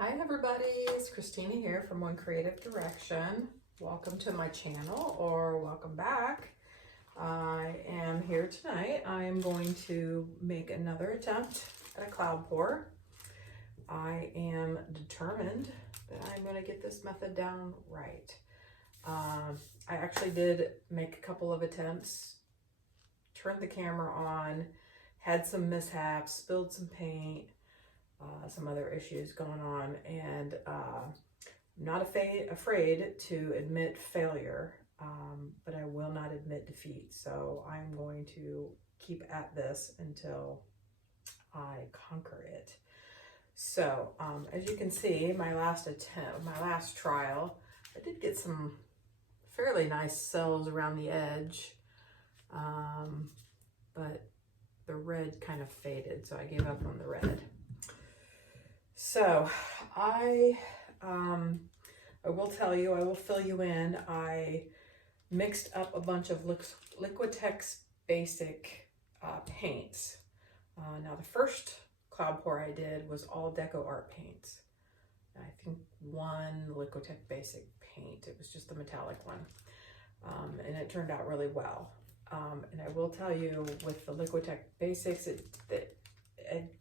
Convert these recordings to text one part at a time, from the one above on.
Hi everybody, it's Christina here from One Creative Direction. Welcome to my channel, or welcome back. I am here tonight. I am going to make another attempt at a cloud pour. I am determined that I'm going to get this method down right. I actually did make a couple of attempts, turned the camera on, had some mishaps, spilled some paint, some other issues going on, and I'm not afraid to admit failure, but I will not admit defeat. So I'm going to keep at this until I conquer it. So as you can see, my last trial, I did get some fairly nice cells around the edge, but the red kind of faded, so I gave up on the red. So I will tell you, I will fill you in. I mixed up a bunch of Liquitex basic paints. Now the first cloud pour I did was all Deco Art paints. I think one Liquitex basic paint. It was just the metallic one, and it turned out really well. And I will tell you, with the Liquitex basics, it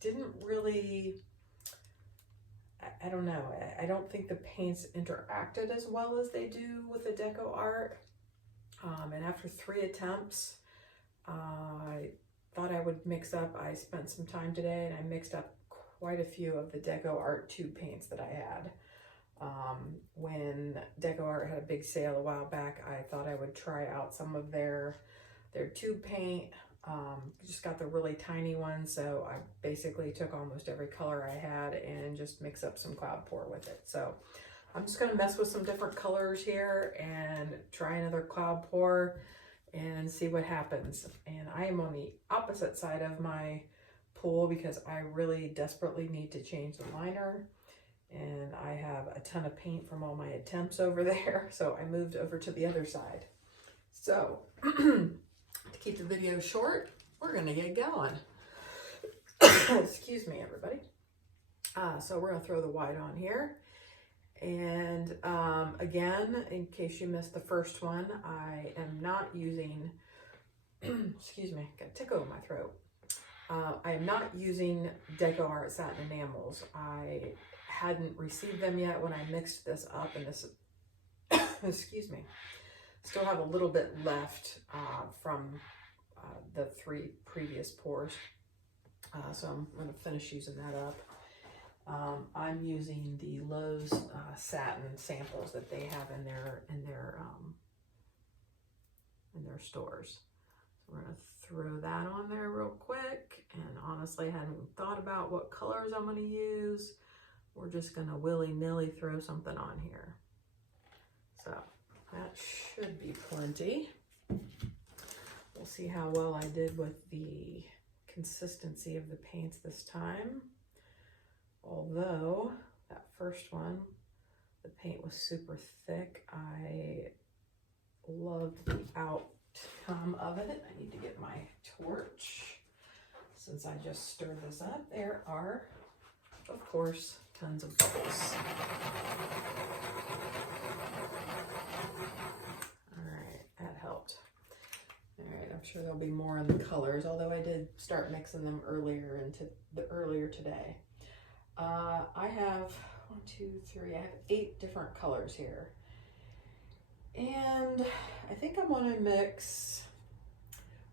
didn't really. I don't know. I don't think the paints interacted as well as they do with the Deco Art. And after 3 attempts, I thought I would mix up. I spent some time today and I mixed up quite a few of the Deco Art tube paints that I had. When Deco Art had a big sale a while back, I thought I would try out some of their tube paint. Just got the really tiny one, so I basically took almost every color I had and just mixed up some cloud pour with it. So I'm just going to mess with some different colors here and try another cloud pour and see what happens. And I am on the opposite side of my pool because I really desperately need to change the liner, and I have a ton of paint from all my attempts over there, so I moved over to the other side. So to keep the video short, we're gonna get going. Excuse me, everybody. So we're gonna throw the white on here. And again, in case you missed the first one, I am not using, excuse me, got a tickle in my throat. I am not using Deco Art satin enamels. I hadn't received them yet when I mixed this up, and this, excuse me, still have a little bit left from the 3 previous pours, so I'm going to finish using that up. I'm using the Lowe's satin samples that they have in their stores. So we're going to throw that on there real quick, and honestly, I hadn't thought about what colors I'm going to use. We're just going to willy-nilly throw something on here. So that should be plenty. We'll see how well I did with the consistency of the paints this time. Although that first one, the paint was super thick. I loved the outcome of it. I need to get my torch since I just stirred this up. There are, of course, tons of bubbles. That helped. All right, I'm sure there'll be more in the colors, although I did start mixing them earlier today. I have 1, 2, 3, I have 8 different colors here. And I think I'm gonna mix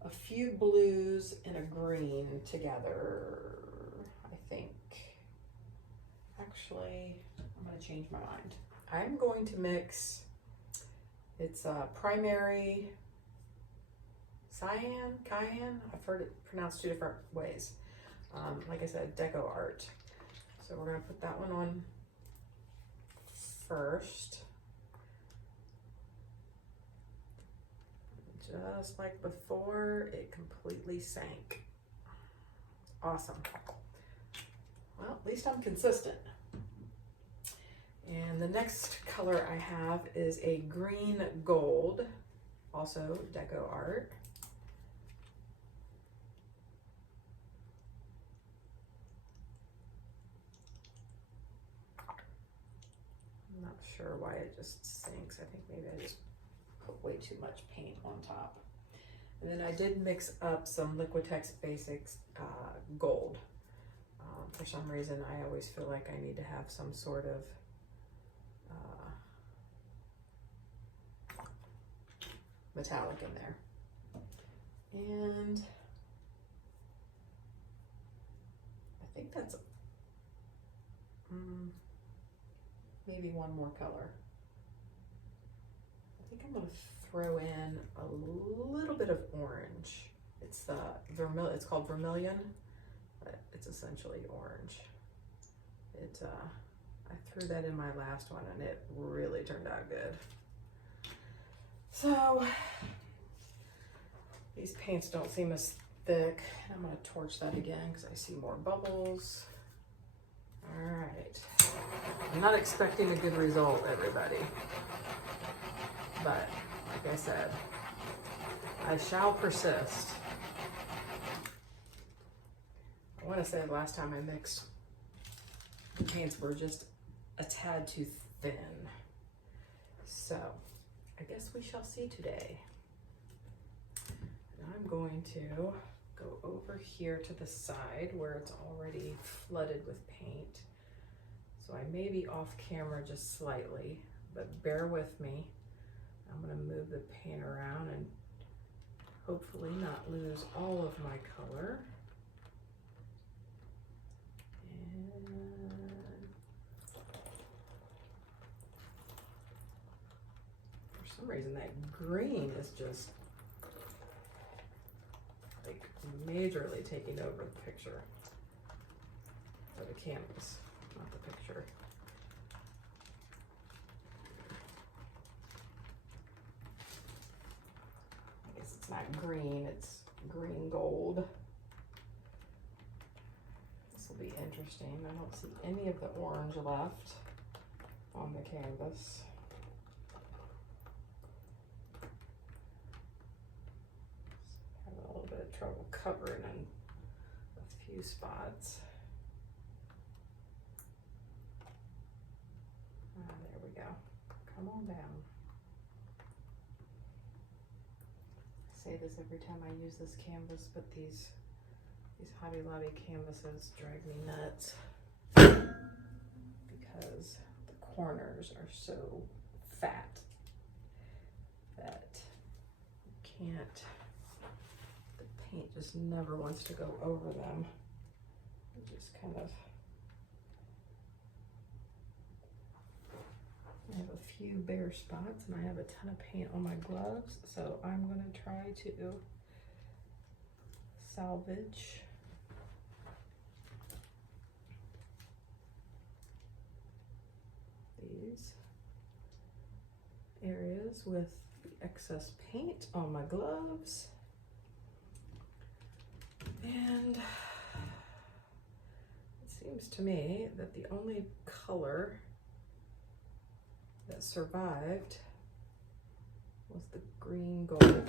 a few blues and a green together, I think. Actually, I'm gonna change my mind. I'm going to mix, it's primary cyan. I've heard it pronounced 2 different ways. Like I said, Deco Art. So we're gonna put that one on first. Just like before, it completely sank. Awesome. Well, at least I'm consistent. And the next color I have is a green gold, also Deco Art. Not sure why it just sinks. I think maybe I just put way too much paint on top. And then I did mix up some Liquitex Basics gold. For some reason, I always feel like I need to have some sort of metallic in there. And I think that's maybe one more color. I think I'm gonna throw in a little bit of orange. It's it's called vermilion, but it's essentially orange. I threw that in my last one and it really turned out good. So these paints don't seem as thick. I'm gonna torch that again because I see more bubbles. All right, I'm not expecting a good result, everybody, but like I said, I shall persist. I want to say the last time I mixed, the paints were just a tad too thin. So I guess we shall see today. And I'm going to go over here to the side where it's already flooded with paint. So I may be off camera just slightly, but bear with me. I'm gonna move the paint around and hopefully not lose all of my color. And for some reason that green is just like majorly taking over the picture, or the canvas, not the picture. I guess it's not green, it's green gold. This will be interesting. I don't see any of the orange left on the canvas. Having a little bit of trouble covering in a few spots. There we go. Come on down. I say this every time I use this canvas, but these Hobby Lobby canvases drive me nuts because the corners are so fat that you can't, the paint just never wants to go over them. It just kind of, I have a few bare spots and I have a ton of paint on my gloves, so I'm going to try to salvage these areas with the excess paint on my gloves. And it seems to me that the only color that survived was the green gold.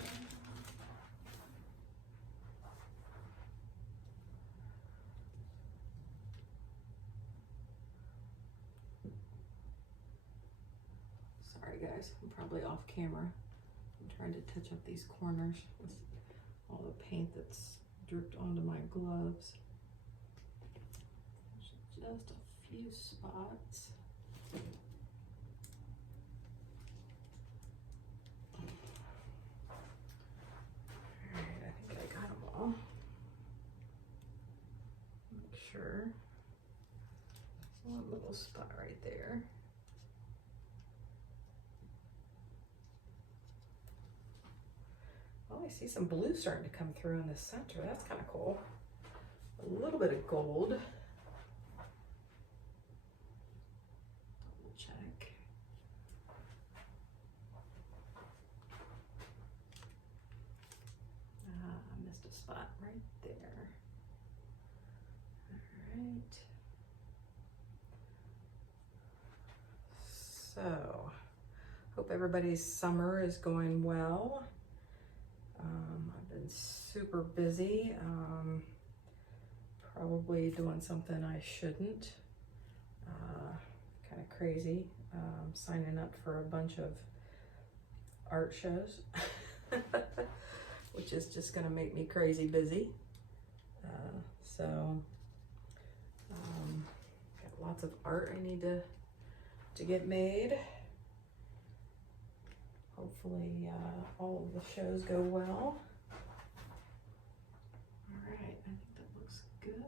Sorry guys, I'm probably off camera. I'm trying to touch up these corners with all the paint that's dripped onto my gloves. There's just a few spots. Alright, I think I got them all. Make sure. One little spot right there. Well, I see some blue starting to come through in the center. That's kind of cool. A little bit of gold. Double check. I missed a spot right there. All right. So, hope everybody's summer is going well. I've been super busy, probably doing something I shouldn't, kind of crazy, signing up for a bunch of art shows, which is just gonna make me crazy busy. Got lots of art I need to get made. Hopefully all of the shows go well. All right, I think that looks good.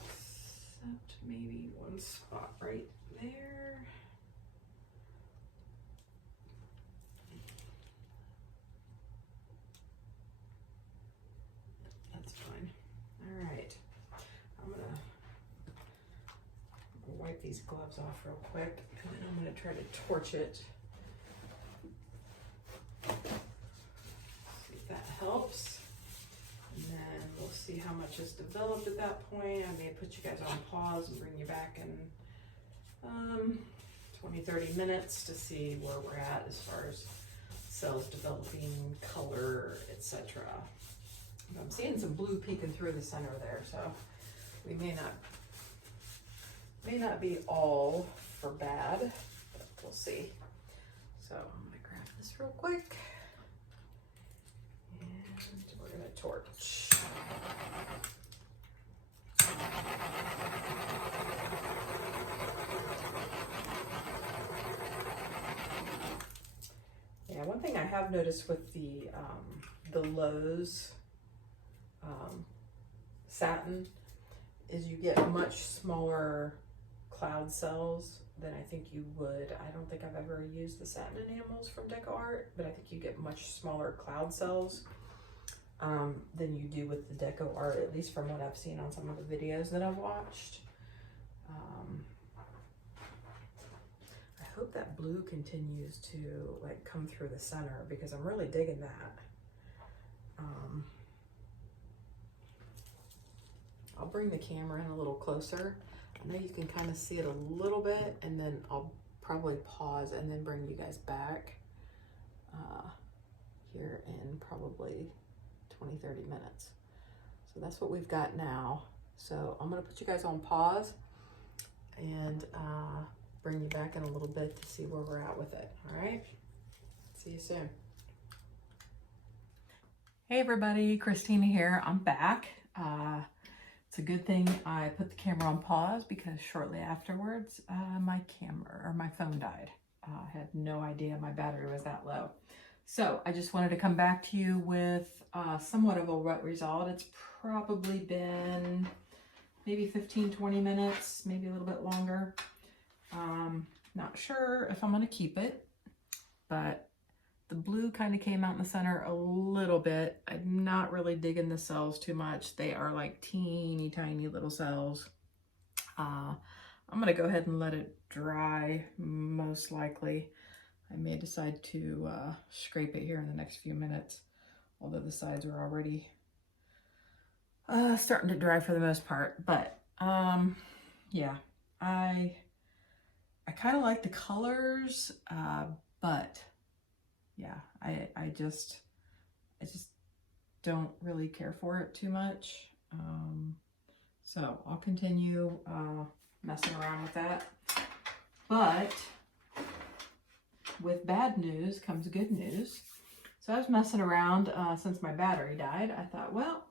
Except maybe one spot right there. That's fine. All right, I'm gonna wipe these gloves off real quick, and then I'm gonna try to torch it. See if that helps. And then we'll see how much is developed at that point. I may put you guys on pause and bring you back in 20-30 minutes to see where we're at as far as cells developing, color, etc. I'm seeing some blue peeking through the center there, so we may not be all for bad, but we'll see. So I'm gonna grab this real quick, and we're gonna torch. Yeah, one thing I have noticed with the Lowe's satin is you get much smaller cloud cells than I think you would. I don't think I've ever used the satin enamels from Deco Art, but I think you get much smaller cloud cells than you do with the Deco Art, at least from what I've seen on some of the videos that I've watched. I hope that blue continues to like come through the center because I'm really digging that. I'll bring the camera in a little closer. I know you can kind of see it a little bit, and then I'll probably pause and then bring you guys back here in probably 20-30 minutes. So that's what we've got now. So I'm gonna put you guys on pause and bring you back in a little bit to see where we're at with it. All right, see you soon. Hey everybody, Christina here. I'm back. It's a good thing I put the camera on pause because shortly afterwards, my phone died. I had no idea my battery was that low. So I just wanted to come back to you with somewhat of a wet result. It's probably been maybe 15-20 minutes, maybe a little bit longer. Not sure if I'm gonna keep it, but the blue kind of came out in the center a little bit. I'm not really digging the cells too much. They are like teeny tiny little cells. I'm gonna go ahead and let it dry most likely. I may decide to scrape it here in the next few minutes, although the sides are already starting to dry for the most part. But yeah, I kind of like the colors, but yeah, I just don't really care for it too much. So I'll continue messing around with that. But with bad news comes good news. So I was messing around since my battery died. I thought, well,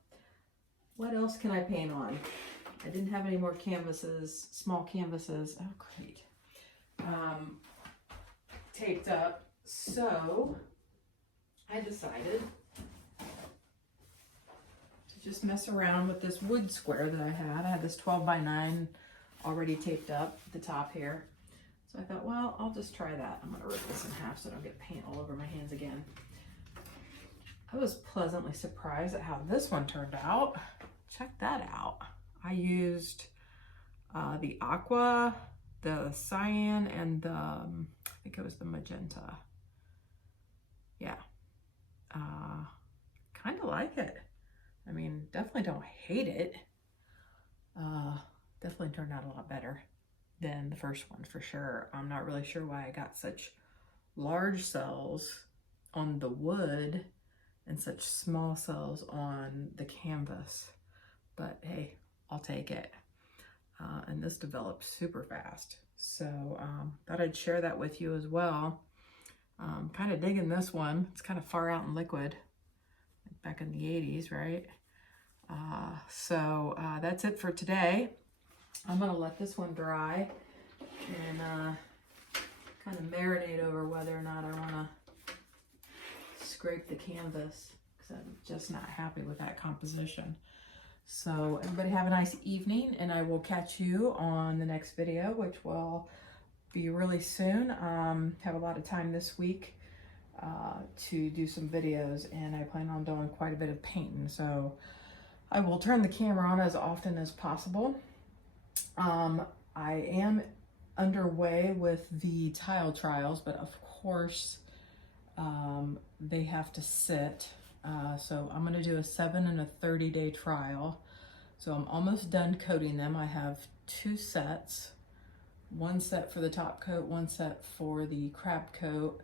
what else can I paint on? I didn't have any more canvases, small canvases. Oh, great. Taped up. So I decided to just mess around with this wood square that I had. I had this 12x9 already taped up at the top here. So I thought, well, I'll just try that. I'm gonna rip this in half so I don't get paint all over my hands again. I was pleasantly surprised at how this one turned out. Check that out. I used the aqua, the cyan, and the, I think it was the magenta. Yeah, kind of like it. I mean, definitely don't hate it. Definitely turned out a lot better than the first one for sure. I'm not really sure why I got such large cells on the wood and such small cells on the canvas, but hey, I'll take it. and this developed super fast. So thought I'd share that with you as well. Kind of digging this one. It's kind of far out in liquid, back in the 80s, right? So that's it for today. I'm gonna let this one dry and kind of marinate over whether or not I wanna scrape the canvas, because I'm just not happy with that composition. So everybody have a nice evening, and I will catch you on the next video, which will be really soon. Have a lot of time this week to do some videos, and I plan on doing quite a bit of painting, so I will turn the camera on as often as possible. I am underway with the tile trials, but of course they have to sit. So I'm going to do a 7 and a 30-day trial. So I'm almost done coating them. I have 2 sets, 1 set for the top coat, 1 set for the crab coat,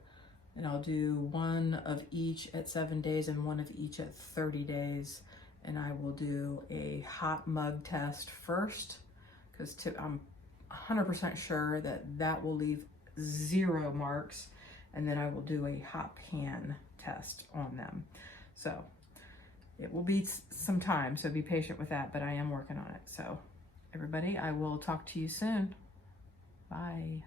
and I'll do 1 of each at 7 days and 1 of each at 30 days. And I will do a hot mug test first, because I'm 100% sure that that will leave 0 marks, and then I will do a hot pan test on them. So it will be some time, so be patient with that, but I am working on it. So everybody, I will talk to you soon. Bye.